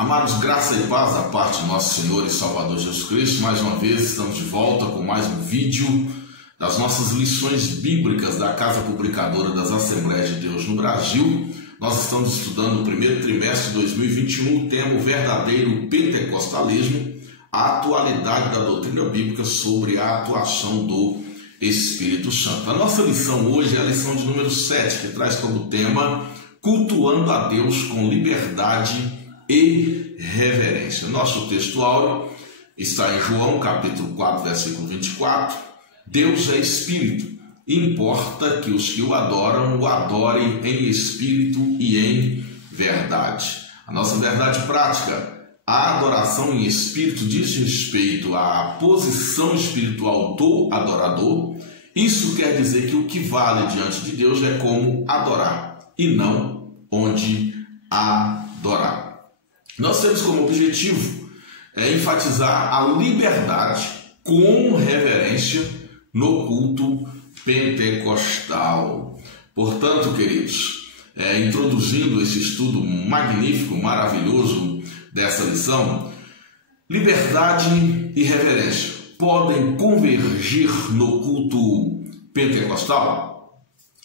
Amados, graça e paz da parte do nosso Senhor e Salvador Jesus Cristo. Mais uma vez estamos de volta com mais um vídeo das nossas lições bíblicas da Casa Publicadora das Assembleias de Deus no Brasil. Nós estamos estudando o primeiro trimestre de 2021, o tema o verdadeiro pentecostalismo, a atualidade da doutrina bíblica sobre a atuação do Espírito Santo. A nossa lição hoje é a lição de número 7, que traz como tema cultuando a Deus com liberdade e reverência. Nosso texto áureo está em João capítulo 4, versículo 24. Deus é Espírito, importa que os que o adoram o adorem em espírito e em verdade. A nossa verdade prática, a adoração em espírito diz respeito à posição espiritual do adorador. Isso quer dizer que o que vale diante de Deus é como adorar e não onde adorar. Nós temos como objetivo enfatizar a liberdade com reverência no culto pentecostal. Portanto, queridos, introduzindo esse estudo magnífico, maravilhoso dessa lição, liberdade e reverência podem convergir no culto pentecostal?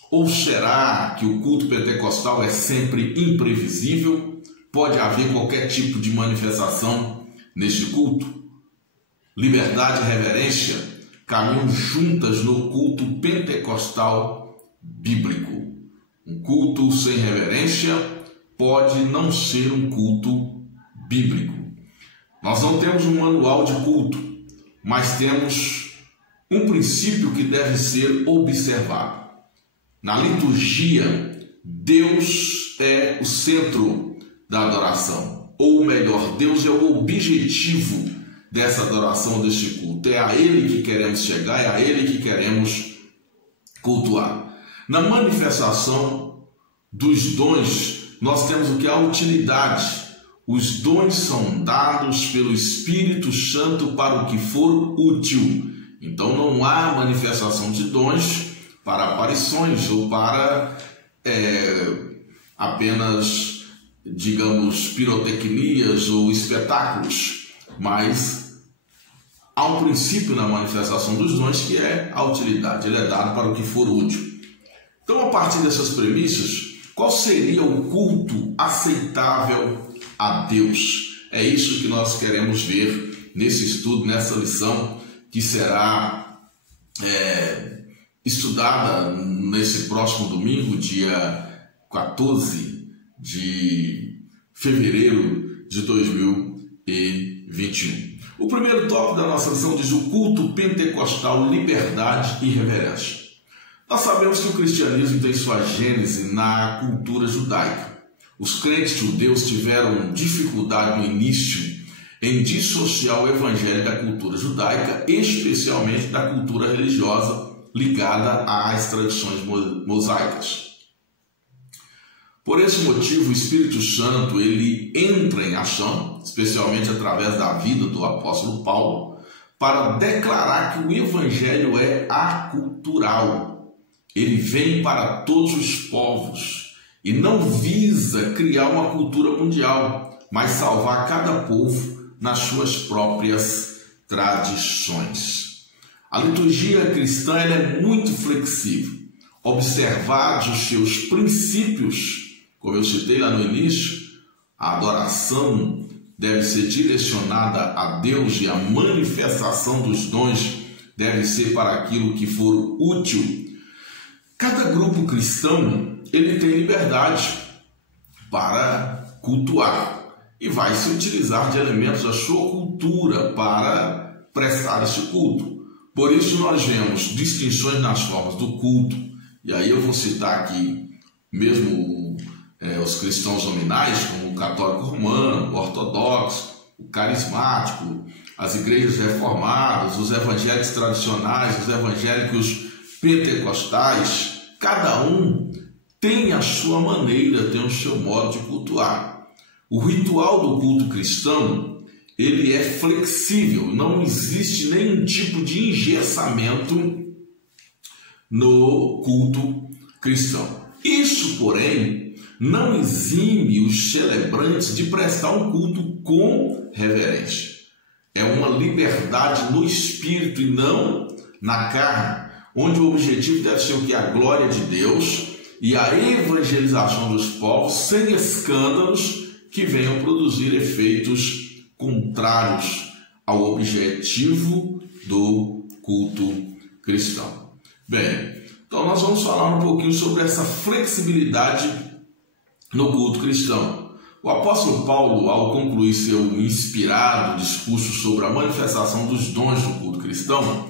Ou será que o culto pentecostal é sempre imprevisível? Pode haver qualquer tipo de manifestação neste culto? Liberdade e reverência caminham juntas no culto pentecostal bíblico. Um culto sem reverência pode não ser um culto bíblico. Nós não temos um manual de culto, mas temos um princípio que deve ser observado. Na liturgia, Deus é o centro da adoração, ou melhor, Deus é o objetivo dessa adoração, deste culto. É a Ele que queremos chegar, é a Ele que queremos cultuar. Na manifestação dos dons, nós temos o que é a utilidade. Os dons são dados pelo Espírito Santo para o que for útil. Então não há manifestação de dons para aparições ou para apenas, digamos, pirotecnias ou espetáculos, mas há um princípio na manifestação dos dons que é a utilidade. Ele é dado para o que for útil. Então, a partir dessas premissas, qual seria o culto aceitável a Deus? É isso que nós queremos ver nesse estudo, nessa lição, que será estudada nesse próximo domingo, dia 14 de fevereiro de 2021. O primeiro tópico da nossa lição diz o culto pentecostal, liberdade e reverência. Nós sabemos que o cristianismo tem sua gênese na cultura judaica. Os crentes judeus tiveram dificuldade no início em dissociar o evangelho da cultura judaica, especialmente da cultura religiosa ligada às tradições mosaicas. Por esse motivo, o Espírito Santo ele entra em ação, especialmente através da vida do apóstolo Paulo, para declarar que o evangelho é acultural. Ele vem para todos os povos e não visa criar uma cultura mundial, mas salvar cada povo nas suas próprias tradições. A liturgia cristã ela é muito flexível. Observados os seus princípios, como eu citei lá no início, a adoração deve ser direcionada a Deus e a manifestação dos dons deve ser para aquilo que for útil. Cada grupo cristão ele tem liberdade para cultuar e vai se utilizar de elementos da sua cultura para prestar esse culto. Por isso nós vemos distinções nas formas do culto, e aí eu vou citar aqui mesmo os cristãos nominais, como o católico romano, o ortodoxo, o carismático, as igrejas reformadas, os evangélicos tradicionais, os evangélicos pentecostais. Cada um tem a sua maneira, tem o seu modo de cultuar. O ritual do culto cristão, ele é flexível, não existe nenhum tipo de engessamento no culto cristão. Isso, porém, não exime os celebrantes de prestar um culto com reverência. É uma liberdade no espírito e não na carne, onde o objetivo deve ser o que? A glória de Deus e a evangelização dos povos, sem escândalos que venham produzir efeitos contrários ao objetivo do culto cristão. Bem, então nós vamos falar um pouquinho sobre essa flexibilidade no culto cristão. O apóstolo Paulo, ao concluir seu inspirado discurso sobre a manifestação dos dons do culto cristão,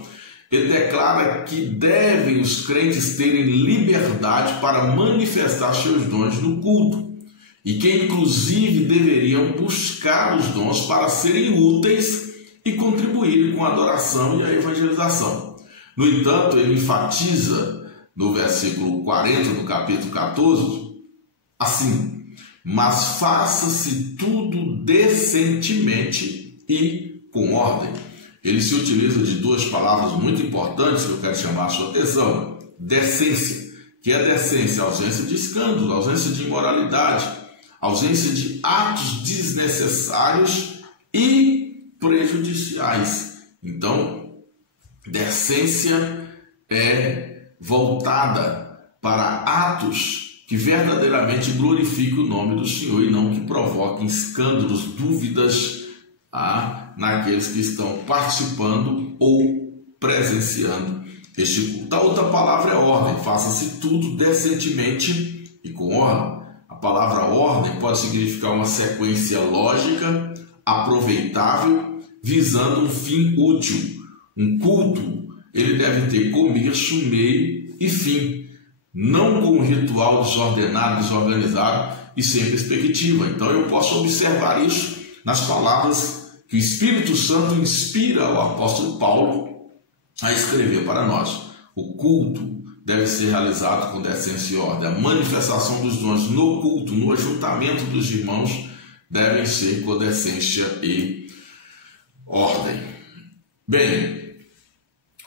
ele declara que devem os crentes terem liberdade para manifestar seus dons no culto e que inclusive deveriam buscar os dons para serem úteis e contribuírem com a adoração e a evangelização. No entanto, ele enfatiza no versículo 40 do capítulo 14, assim: mas faça-se tudo decentemente e com ordem. Ele se utiliza de duas palavras muito importantes que eu quero chamar a sua atenção. Decência, que é decência, ausência de escândalo, ausência de imoralidade, ausência de atos desnecessários e prejudiciais. Então, decência é voltada para atos que verdadeiramente glorifiquem o nome do Senhor e não que provoquem escândalos, dúvidas naqueles que estão participando ou presenciando este culto. A outra palavra é ordem. Faça-se tudo decentemente e com ordem. A palavra ordem pode significar uma sequência lógica, aproveitável, visando um fim útil. Um culto, ele deve ter começo, meio e fim, não com um ritual desordenado, desorganizado e sem perspectiva. Então eu posso observar isso nas palavras que o Espírito Santo inspira o apóstolo Paulo a escrever para nós. O culto deve ser realizado com decência e ordem. A manifestação dos dons no culto, no ajuntamento dos irmãos, devem ser com decência e ordem. Bem,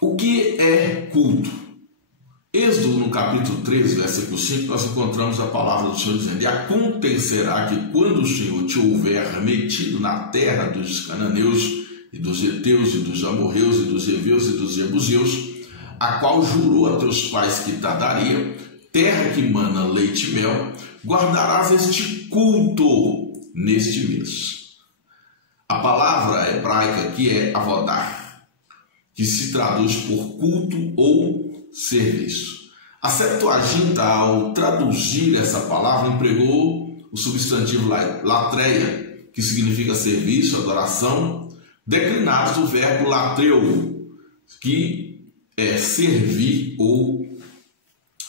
o que é culto? Êxodo, no capítulo 13, versículo 5, nós encontramos a palavra do Senhor dizendo: e acontecerá que quando o Senhor te houver metido na terra dos cananeus, e dos heteus, e dos amorreus, e dos heveus, e dos jebuseus, a qual jurou a teus pais que te daria, terra que mana leite e mel, guardarás este culto neste mês. A palavra hebraica aqui é avodar, que se traduz por culto ou serviço. A Septuaginta, ao traduzir essa palavra, empregou o substantivo latreia, que significa serviço, adoração, declinados do verbo latreu, que é servir ou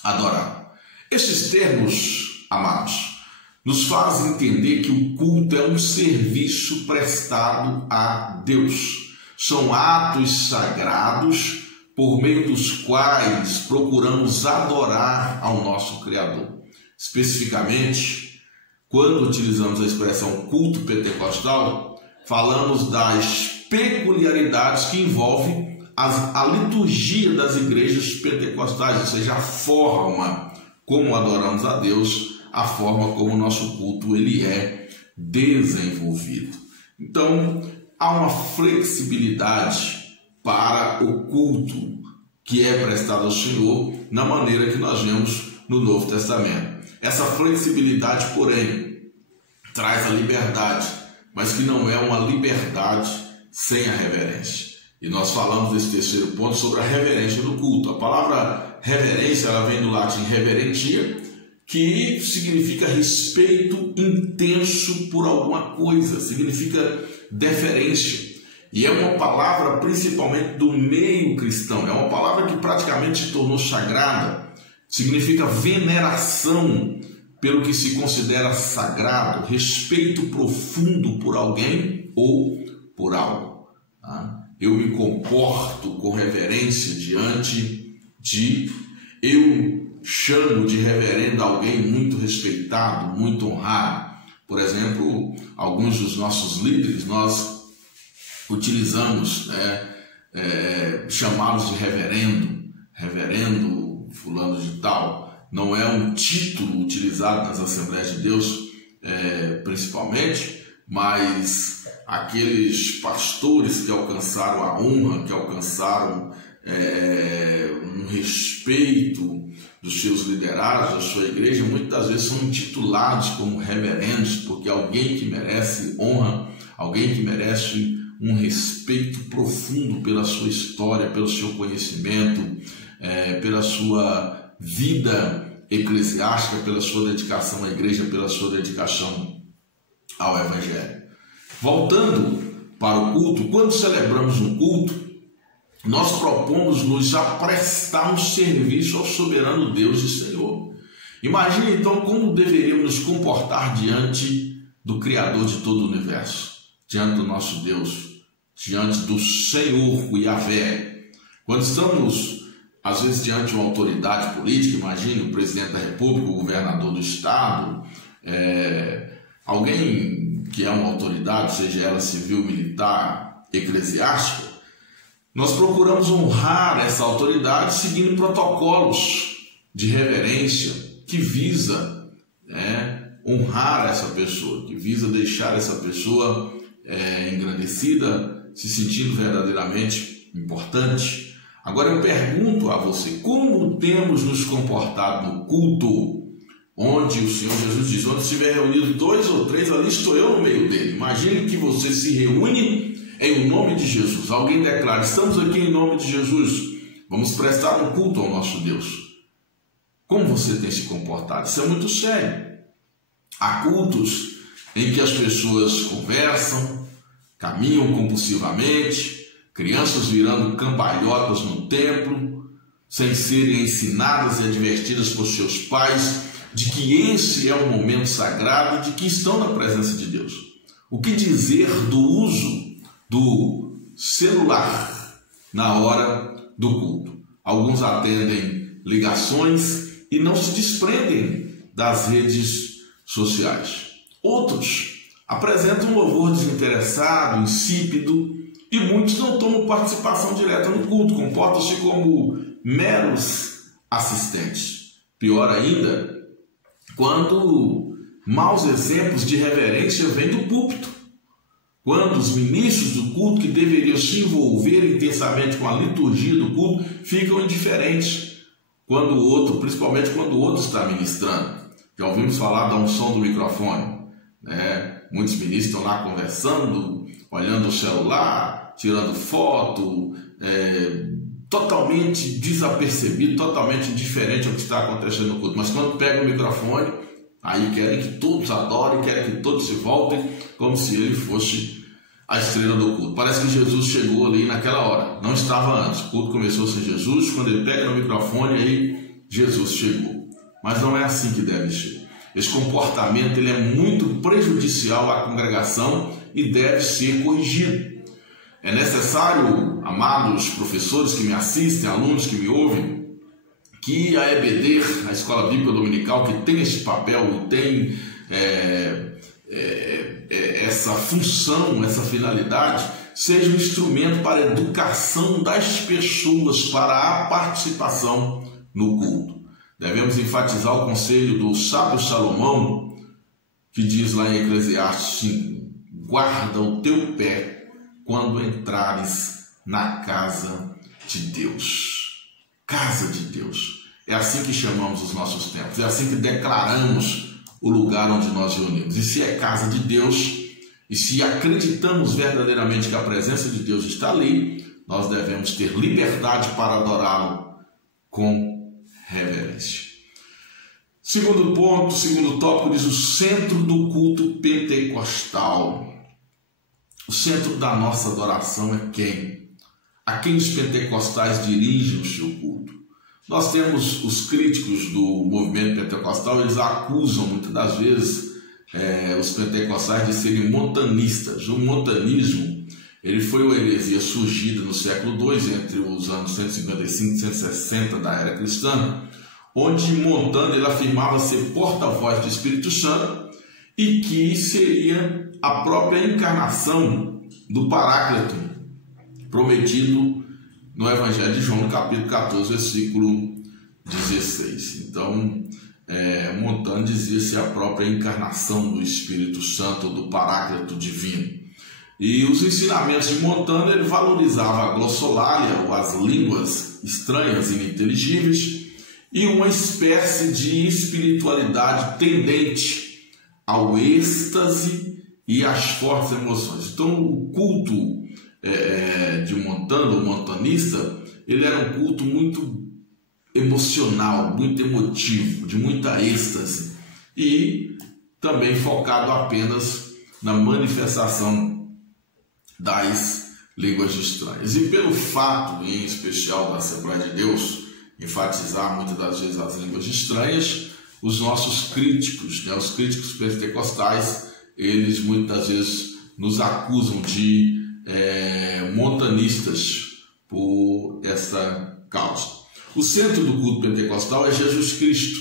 adorar. Estes termos, amados, nos fazem entender que o culto é um serviço prestado a Deus. São atos sagrados por meio dos quais procuramos adorar ao nosso Criador. Especificamente, quando utilizamos a expressão culto pentecostal, falamos das peculiaridades que envolvem a liturgia das igrejas pentecostais, ou seja, a forma como adoramos a Deus, a forma como o nosso culto ele é desenvolvido. Então, há uma flexibilidade para o culto que é prestado ao Senhor na maneira que nós vemos no Novo Testamento. Essa flexibilidade, porém, traz a liberdade, mas que não é uma liberdade sem a reverência. E nós falamos nesse terceiro ponto sobre a reverência do culto. A palavra reverência, ela vem do latim reverentia, que significa respeito intenso por alguma coisa, significa deferência. E é uma palavra principalmente do meio cristão, é uma palavra que praticamente se tornou sagrada, significa veneração pelo que se considera sagrado, respeito profundo por alguém ou por algo. Eu me comporto com reverência diante de, eu chamo de reverendo alguém muito respeitado, muito honrado. Por exemplo, alguns dos nossos líderes, nós utilizamos chamá-los de reverendo fulano de tal, não é um título utilizado nas Assembleias de Deus, principalmente, mas aqueles pastores que alcançaram a honra, que alcançaram um respeito dos seus liderados, da sua igreja, muitas das vezes são intitulados como reverendos, porque alguém que merece honra, alguém que merece um respeito profundo pela sua história, pelo seu conhecimento, pela sua vida eclesiástica, pela sua dedicação à igreja, pela sua dedicação ao Evangelho. Voltando para o culto, quando celebramos um culto, nós propomos-nos a prestar um serviço ao soberano Deus e Senhor. Imagine então como deveríamos nos comportar diante do Criador de todo o universo, diante do nosso Deus, diante do Senhor, o Yahvé. Quando estamos, às vezes, diante de uma autoridade política, imagine o presidente da República, o governador do Estado, alguém que é uma autoridade, seja ela civil, militar, eclesiástica, nós procuramos honrar essa autoridade seguindo protocolos de reverência que visa honrar essa pessoa, que visa deixar essa pessoa engrandecida, se sentindo verdadeiramente importante. Agora eu pergunto a você, como temos nos comportado no culto, onde o Senhor Jesus diz, onde estiver reunido 2 ou 3, ali estou eu no meio dele. Imagine que você se reúne em nome de Jesus. Alguém declara, estamos aqui em nome de Jesus, vamos prestar um culto ao nosso Deus. Como você tem se comportado? Isso é muito sério. Há cultos em que as pessoas conversam, caminham compulsivamente, crianças virando cambalhotas no templo, sem serem ensinadas e advertidas por seus pais de que esse é um momento sagrado, de que estão na presença de Deus. O que dizer do uso do celular na hora do culto? Alguns atendem ligações e não se desprendem das redes sociais. Outros apresentam um louvor desinteressado, insípido, e muitos não tomam participação direta no culto, comportam-se como meros assistentes. Pior ainda, quando maus exemplos de reverência vêm do púlpito. Quando os ministros do culto, que deveriam se envolver intensamente com a liturgia do culto, ficam indiferentes quando o outro, principalmente quando o outro está ministrando. Já ouvimos falar da unção do microfone, né? Muitos ministros estão lá conversando, olhando o celular, tirando foto, totalmente desapercebido, totalmente indiferente ao que está acontecendo no culto. Mas quando pega o microfone, aí querem que todos adorem, querem que todos se voltem, como se ele fosse a estrela do culto. Parece que Jesus chegou ali naquela hora, não estava antes. O culto começou sem Jesus, quando ele pega no microfone, aí Jesus chegou. Mas não é assim que deve ser. Esse comportamento ele é muito prejudicial à congregação e deve ser corrigido. É necessário, amados professores que me assistem, alunos que me ouvem, que a EBD, a Escola Bíblica Dominical, que tem esse papel e tem essa função, essa finalidade, seja um instrumento para a educação das pessoas, para a participação no culto. Devemos enfatizar o conselho do sábio Salomão, que diz lá em Eclesiastes 5, guarda o teu pé quando entrares na casa de Deus. Casa de Deus. É assim que chamamos os nossos templos, é assim que declaramos o lugar onde nós reunimos. E se é casa de Deus, e se acreditamos verdadeiramente que a presença de Deus está ali, nós devemos ter liberdade para adorá-lo com reverência. Segundo ponto, segundo tópico, diz o centro do culto pentecostal. O centro da nossa adoração é quem? A quem os pentecostais dirigem o seu culto? Nós temos os críticos do movimento pentecostal, eles acusam muitas das vezes os pentecostais de serem montanistas. O montanismo ele foi uma heresia surgida no século II, entre os anos 155 e 160 da era cristã, onde Montano ele afirmava ser porta-voz do Espírito Santo e que seria a própria encarnação do Paráclito prometido no Evangelho de João, no capítulo 14, versículo 16. Então, Montano dizia ser a própria encarnação do Espírito Santo, do Paráclito Divino. E os ensinamentos de Montano, ele valorizava a glossolalia, ou as línguas estranhas e ininteligíveis, e uma espécie de espiritualidade tendente ao êxtase e às fortes emoções. Então, o culto de Montano, o montanista, ele era um culto muito emocional, muito emotivo, de muita êxtase, e também focado apenas na manifestação das línguas estranhas. E pelo fato, em especial da Assembleia de Deus, enfatizar muitas das vezes as línguas estranhas, os nossos críticos, os críticos pentecostais, eles muitas vezes nos acusam de montanistas por essa causa. O centro do culto pentecostal é Jesus Cristo,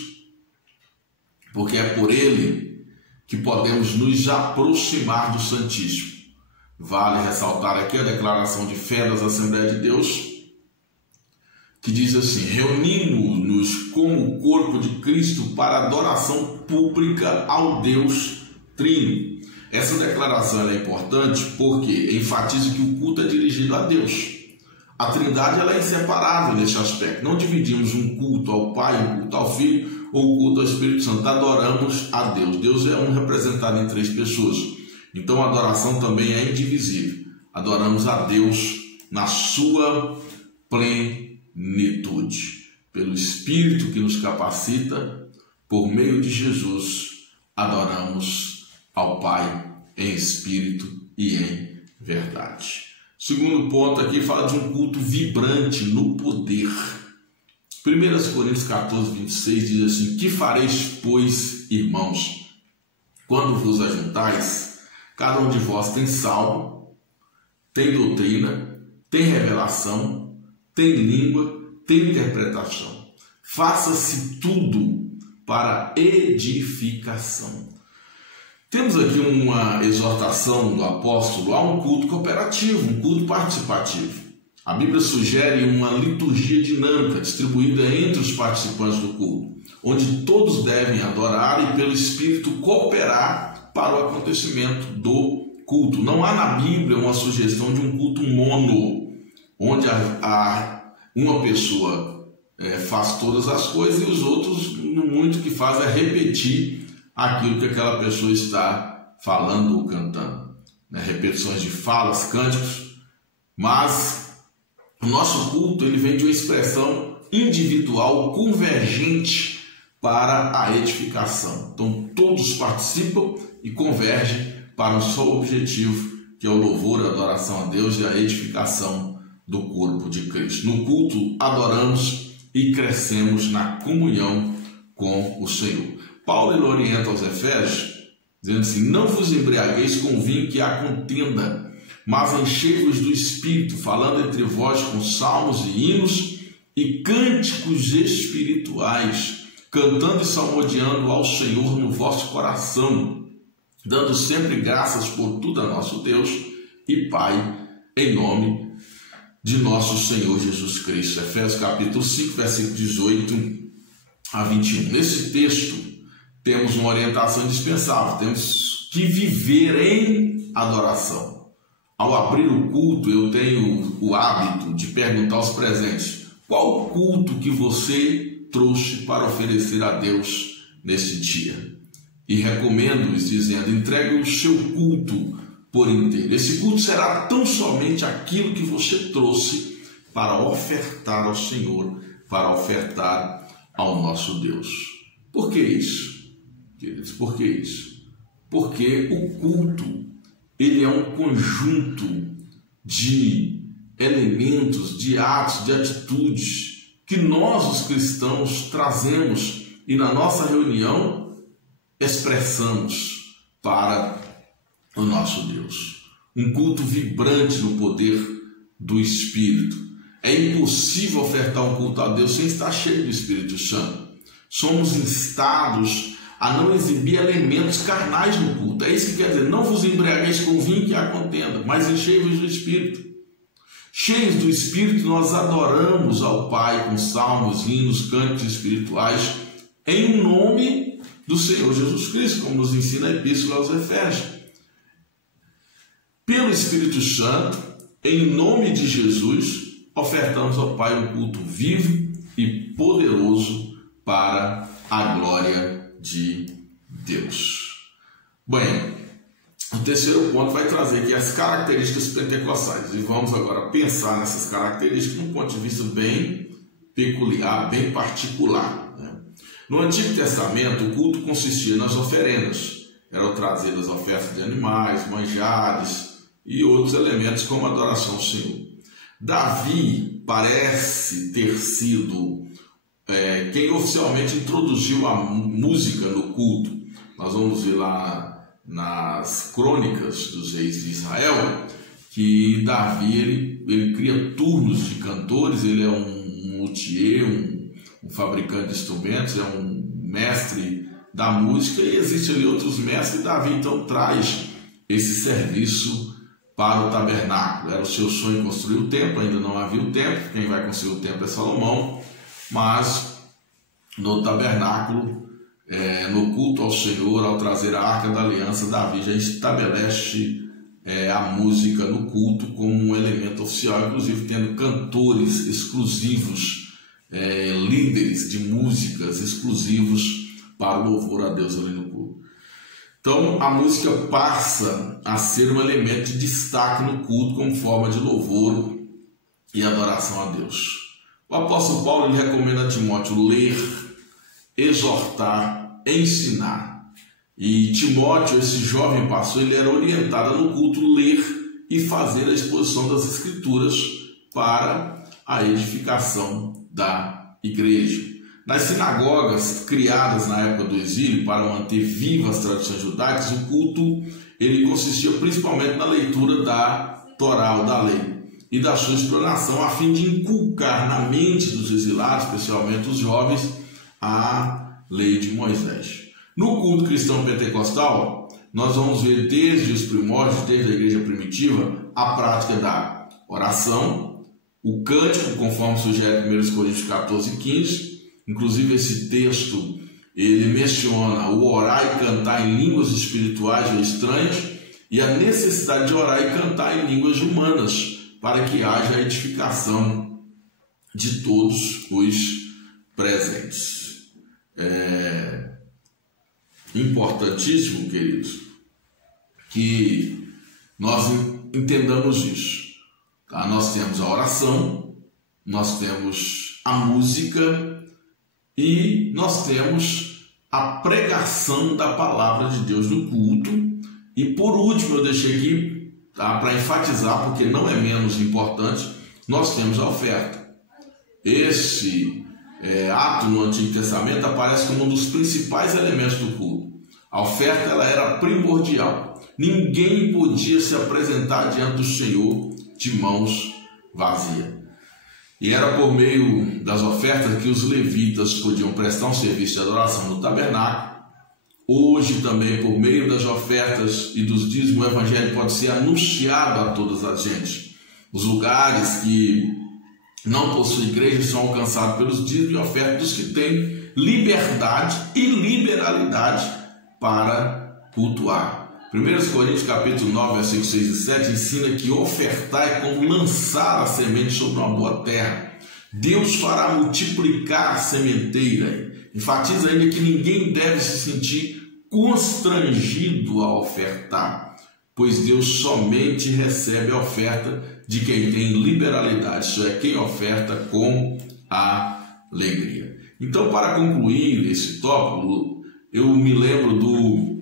porque é por ele que podemos nos aproximar do Santíssimo. Vale ressaltar aqui a declaração de fé das Assembleias de Deus, que diz assim: reunimos-nos como corpo de Cristo para adoração pública ao Deus Trino. Essa declaração é importante porque enfatiza que o culto é dirigido a Deus. A Trindade ela é inseparável nesse aspecto. Não dividimos um culto ao Pai, um culto ao Filho ou um culto ao Espírito Santo. Adoramos a Deus. Deus é um representado em 3 pessoas. Então a adoração também é indivisível. Adoramos a Deus na sua plenitude. Pelo Espírito que nos capacita, por meio de Jesus, adoramos ao Pai em espírito e em verdade. Segundo ponto aqui fala de um culto vibrante no poder. 1 Coríntios 14, 26 diz assim: que fareis, pois, irmãos, quando vos ajuntais? Cada um de vós tem salmo, tem doutrina, tem revelação, tem língua, tem interpretação. Faça-se tudo para edificação. Temos aqui uma exortação do apóstolo a um culto cooperativo, um culto participativo. A Bíblia sugere uma liturgia dinâmica distribuída entre os participantes do culto, onde todos devem adorar e pelo Espírito cooperar para o acontecimento do culto. Não há na Bíblia uma sugestão de um culto mono, onde uma pessoa faz todas as coisas e os outros, no muito que faz é repetir aquilo que aquela pessoa está falando ou cantando. Repetições de falas, cânticos, mas o nosso culto ele vem de uma expressão individual convergente para a edificação. Então todos participam e convergem para um só objetivo, que é o louvor, a adoração a Deus e a edificação do corpo de Cristo. No culto adoramos e crescemos na comunhão com o Senhor. Paulo ele orienta aos Efésios, dizendo assim: não vos embriagueis com vinho que há contenda, mas enchei-vos do Espírito, falando entre vós com salmos e hinos e cânticos espirituais, cantando e salmodiando ao Senhor no vosso coração, dando sempre graças por tudo a nosso Deus e Pai, em nome de nosso Senhor Jesus Cristo. Efésios capítulo 5, versículo 18 a 21. Nesse texto temos uma orientação indispensável, temos que viver em adoração. Ao abrir o culto, eu tenho o hábito de perguntar aos presentes: qual o culto que você trouxe para oferecer a Deus nesse dia? E recomendo-lhes dizendo: entregue o seu culto por inteiro. Esse culto será tão somente aquilo que você trouxe para ofertar ao Senhor, para ofertar ao nosso Deus. Por que isso? Queridos, por que isso? Porque o culto ele é um conjunto de elementos, de atos, de atitudes que nós, os cristãos, trazemos e na nossa reunião expressamos para o nosso Deus. Um culto vibrante no poder do Espírito. É impossível ofertar um culto a Deus sem estar cheio do Espírito Santo. Somos instados a não exibir elementos carnais no culto. É isso que quer dizer: não vos embriagueis com vinho que há contenda, mas enchei-vos do Espírito. Cheios do Espírito, nós adoramos ao Pai com salmos, hinos, cânticos espirituais, em nome do Senhor Jesus Cristo, como nos ensina a Epístola aos Efésios. Pelo Espírito Santo, em nome de Jesus, ofertamos ao Pai um culto vivo e poderoso para a glória de Deus. Bem, o terceiro ponto vai trazer aqui as características pentecostais. E vamos agora pensar nessas características de um ponto de vista bem peculiar, bem particular, né? No Antigo Testamento, o culto consistia nas oferendas. Eram trazidas ofertas de animais, manjares e outros elementos como adoração ao Senhor. Davi parece ter sido quem oficialmente introduziu a música no culto. Nós vamos ver lá nas crônicas dos reis de Israel que Davi ele cria turnos de cantores. Ele é um luthier, um fabricante de instrumentos, é um mestre da música, e existem ali outros mestres. Davi então traz esse serviço para o tabernáculo. Era o seu sonho construir o templo, ainda não havia o templo, quem vai construir o templo é Salomão, mas no tabernáculo, no culto ao Senhor, ao trazer a Arca da Aliança, Davi já estabelece a música no culto como um elemento oficial, inclusive tendo cantores exclusivos, líderes de músicas exclusivos para o louvor a Deus ali no culto. Então a música passa a ser um elemento de destaque no culto como forma de louvor e adoração a Deus. O apóstolo Paulo ele recomenda a Timóteo ler, exortar, ensinar. E Timóteo, esse jovem pastor, ele era orientado no culto ler e fazer a exposição das Escrituras para a edificação da igreja. Nas sinagogas criadas na época do exílio para manter vivas as tradições judaicas, o culto ele consistia principalmente na leitura da Torá, ou da lei, e da sua explanação, a fim de inculcar na mente dos exilados, especialmente os jovens, a lei de Moisés. No culto cristão pentecostal, nós vamos ver desde os primórdios, desde a igreja primitiva, a prática da oração, o cântico, conforme sugere 1 Coríntios 14 e 15. Inclusive esse texto ele menciona o orar e cantar em línguas espirituais ou estranhas, e a necessidade de orar e cantar em línguas humanas, para que haja a edificação de todos os presentes. É importantíssimo, queridos, que nós entendamos isso. Tá? Nós temos a oração, nós temos a música e nós temos a pregação da palavra de Deus no culto. E por último, eu deixei aqui para enfatizar, porque não é menos importante, nós temos a oferta. Esse ato no Antigo Testamento aparece como um dos principais elementos do culto. A oferta ela era primordial. Ninguém podia se apresentar diante do Senhor de mãos vazias. E era por meio das ofertas que os levitas podiam prestar um serviço de adoração no tabernáculo. Hoje também, por meio das ofertas e dos dízimos, o evangelho pode ser anunciado a todas as gentes. Os lugares que não possuem igreja são alcançados pelos dízimos e ofertas dos que têm liberdade e liberalidade para cultuar. 1 Coríntios capítulo 9, versículos 6 e 7 ensina que ofertar é como lançar a semente sobre uma boa terra. Deus fará multiplicar a sementeira. Enfatiza ainda que ninguém deve se sentir constrangido a ofertar, pois Deus somente recebe a oferta de quem tem liberalidade, isso é, quem oferta com alegria. Então, para concluir esse tópico, eu me lembro do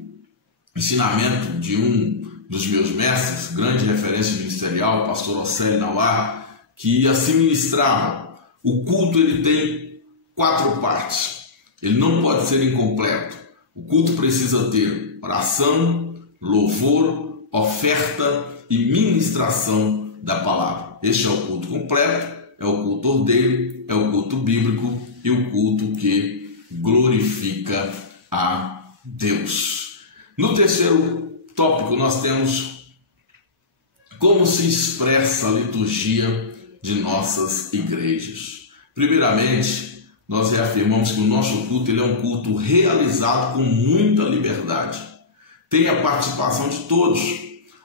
ensinamento de um dos meus mestres, grande referência ministerial, o pastor Océlio Nauá, que assim ministrava: o culto ele tem 4 partes, ele não pode ser incompleto. O culto precisa ter oração, louvor, oferta e ministração da palavra. Este é o culto completo, é o culto ordeiro, é o culto bíblico e o culto que glorifica a Deus. No terceiro tópico nós temos Como se expressa a liturgia de nossas igrejas? Primeiramente, nós reafirmamos que o nosso culto ele é um culto realizado com muita liberdade. Tem a participação de todos.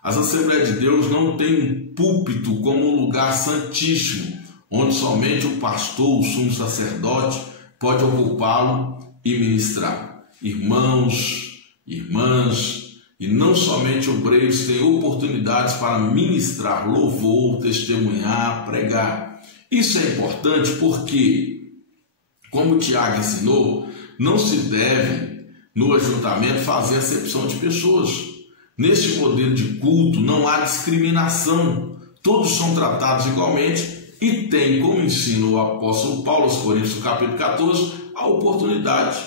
As Assembleias de Deus não têm um púlpito como um lugar santíssimo, onde somente o pastor, o sumo sacerdote, pode ocupá-lo e ministrar. Irmãos, irmãs, e não somente obreiros têm oportunidades para ministrar louvor, testemunhar, pregar. Isso é importante porque, como o Tiago ensinou, não se deve, no ajuntamento, fazer acepção de pessoas. Neste modelo de culto não há discriminação, todos são tratados igualmente e tem, como ensina o apóstolo Paulo aos Coríntios, no capítulo 14, a oportunidade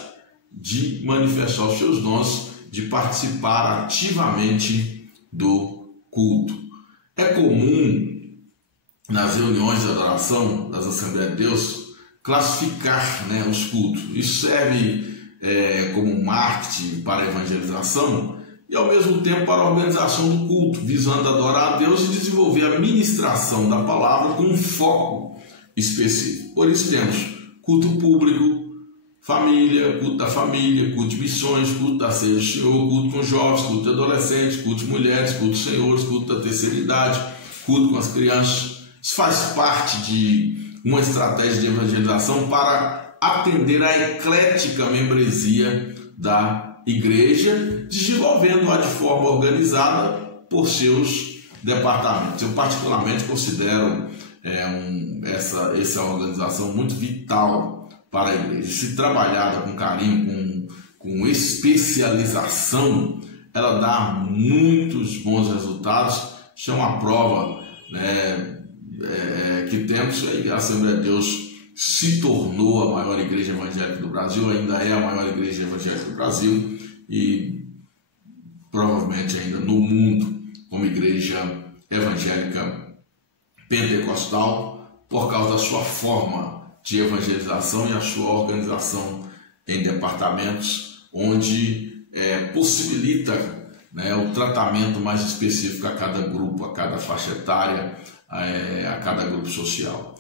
de manifestar os seus dons, de participar ativamente do culto. É comum, nas reuniões de adoração das Assembleias de Deus, classificar, os cultos. Isso serve como marketing para a evangelização e, ao mesmo tempo, para a organização do culto, visando adorar a Deus e desenvolver a ministração da palavra com um foco específico. Por isso temos culto público, família, culto de missões, culto da ceia do Senhor, culto com jovens, culto de adolescentes, culto de mulheres, culto de senhores, culto da terceira idade, culto com as crianças. Isso faz parte de uma estratégia de evangelização para atender à eclética membresia da igreja, desenvolvendo-a de forma organizada por seus departamentos. Eu particularmente considero essa organização muito vital para a igreja. Se trabalhada com carinho, com especialização, ela dá muitos bons resultados. Isso é uma prova que temos. A Assembleia de Deus se tornou a maior igreja evangélica do Brasil, ainda é a maior igreja evangélica do Brasil e provavelmente ainda no mundo como igreja evangélica pentecostal, por causa da sua forma de evangelização e a sua organização em departamentos, onde possibilita o tratamento mais específico a cada grupo, a cada faixa etária, a cada grupo social.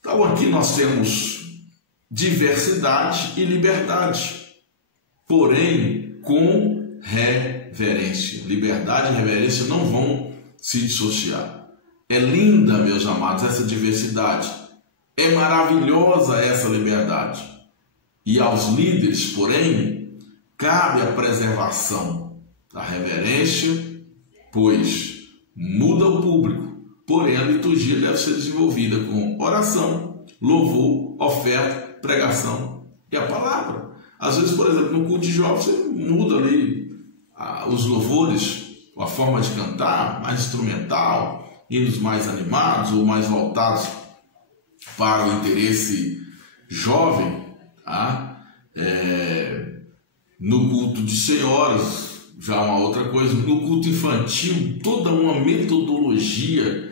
Então aqui nós temos diversidade e liberdade, porém com reverência. Liberdade e reverência não vão se dissociar. É linda, meus amados, essa diversidade. É maravilhosa essa liberdade. E aos líderes, porém, cabe a preservação da reverência, pois muda o público. Porém, a liturgia deve ser desenvolvida com oração, louvor, oferta, pregação e a palavra. Às vezes, por exemplo, no culto de jovens, você muda ali os louvores, a forma de cantar, mais instrumental, hinos mais animados ou mais voltados para o interesse jovem. No culto de senhoras, já uma outra coisa. No culto infantil, toda uma metodologia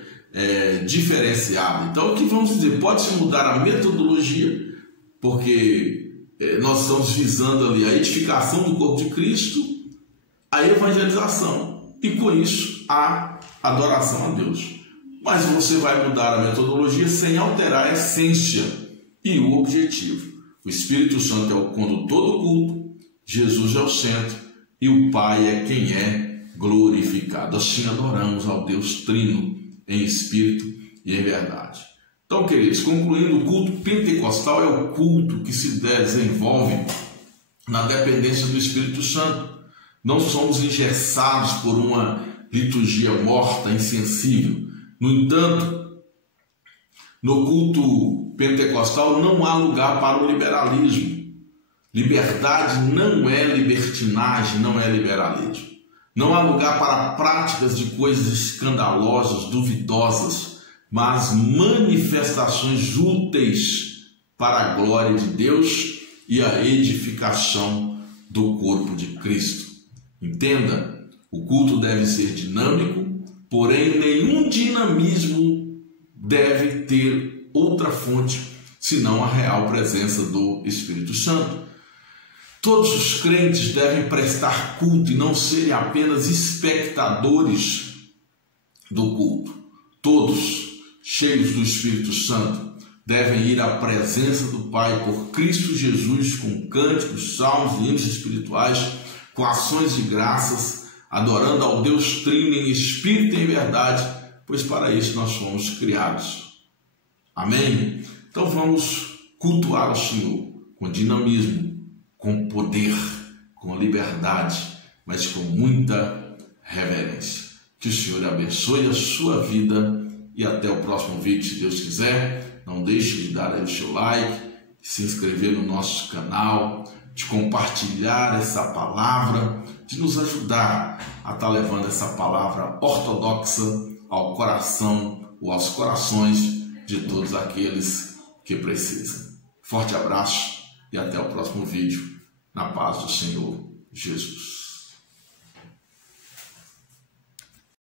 diferenciada. Então, o que vamos dizer? Pode-se mudar a metodologia, porque nós estamos visando ali a edificação do corpo de Cristo, a evangelização e, com isso, a adoração a Deus. Mas você vai mudar a metodologia sem alterar a essência e o objetivo. O Espírito Santo é o condutor do culto, Jesus é o centro e o Pai é quem é glorificado. Assim adoramos ao Deus Trino em espírito e em verdade. Então, queridos, concluindo, o culto pentecostal é o culto que se desenvolve na dependência do Espírito Santo. Não somos engessados por uma liturgia morta, insensível. No entanto, no culto pentecostal não há lugar para o liberalismo. Liberdade não é libertinagem, não é liberalismo. Não há lugar para práticas de coisas escandalosas, duvidosas, mas manifestações úteis para a glória de Deus e a edificação do corpo de Cristo. Entenda, o culto deve ser dinâmico, porém nenhum dinamismo deve ter outra fonte senão a real presença do Espírito Santo. Todos os crentes devem prestar culto e não serem apenas espectadores do culto. Todos, cheios do Espírito Santo, devem ir à presença do Pai por Cristo Jesus com cânticos, salmos e hinos espirituais, com ações de graças, adorando ao Deus Trino em espírito e em verdade, pois para isso nós fomos criados. Amém? Então vamos cultuar o Senhor com dinamismo, com poder, com liberdade, mas com muita reverência. Que o Senhor abençoe a sua vida e até o próximo vídeo, se Deus quiser. Não deixe de dar aí o seu like, de se inscrever no nosso canal, de compartilhar essa palavra, de nos ajudar a estar levando essa palavra ortodoxa ao coração ou aos corações de todos aqueles que precisam. Forte abraço e até o próximo vídeo, na paz do Senhor Jesus.